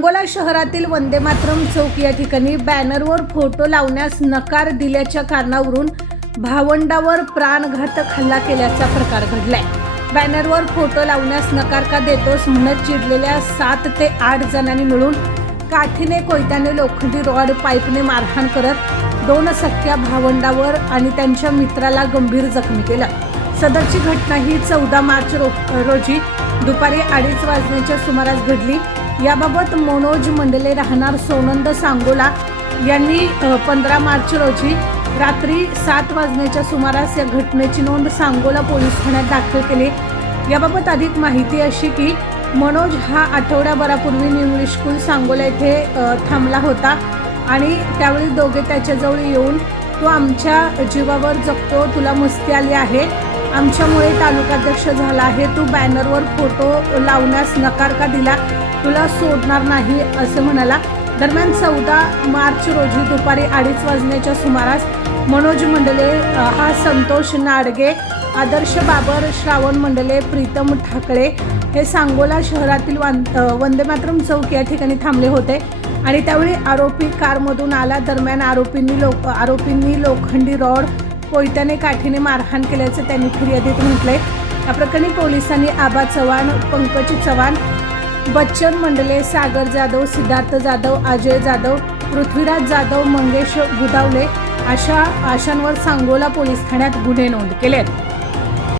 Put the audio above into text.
सांगोला शहरातील वंदे मातरम चौक या ठिकाणी बॅनरवर फोटो लावण्यास नकार दिल्याच्या कारणावरून भावंडावर प्राणघातक हल्ला केल्याचा प्रकार घडलाय। बॅनरवर फोटो लावण्यास नकार का देतोस म्हणत चिडलेल्या 7 ते 8 जणांनी मिळून काठीने, कोयत्याने, लोखंडी रॉड, पाईपने मारहाण करत 2 सख्या भावंडावर आणि त्यांच्या मित्राला गंभीर जखमी केलं। सदरची घटना ही 14 मार्च रोजी दुपारी 2:30 वाजण्याच्या सुमारास घडली। याबाबत मनोज मंडले राहणार सोनंद सांगोला यांनी 15 मार्च रोजी रात्री 7 वाजण्याच्या सुमारास या घटनेची नोंद सांगोला पोलीस ठाण्यात दाखल केली। याबाबत अधिक माहिती अशी की मनोज हा आठवड्याभरापूर्वी न्यू इंग्लिश स्कूल सांगोला येथे थांबला होता आणि त्यावेळी दोघे त्याच्याजवळ येऊन तो आमच्या जीवावर जगतो, तुला मस्ती आली आहे, आमच्यामुळे तालुकाध्यक्ष झाला आहे, तू बॅनरवर फोटो लावण्यास नकार का दिला, तुला सोडणार नाही असे म्हणाला। दरम्यान 14 मार्च रोजी दुपारी 2:30 वाजण्याच्या सुमारास मनोज मंडले हा संतोष नाडगे, आदर्श बाबर, श्रावण मंडले, प्रीतम ठाकरे हे सांगोला शहरातील वंदे मातरम चौक या ठिकाणी थांबले होते आणि त्यावेळी आरोपी कारमधून आला। दरम्यान आरोपींनी लोखंडी रॉड, कोयत्याने, काठीने मारहाण केल्याचे त्यांनी फिर्यादीत म्हटले। या प्रकरणी पोलिसांनी आबा चव्हाण, पंकज चव्हाण, बच्चन मंडले, सागर जाधव, सिद्धार्थ जाधव, अजय जाधव, पृथ्वीराज जाधव, मंगेश गुदावले अशांवर सांगोला पोलीस ठाण्यात गुन्हे नोंद केलेत।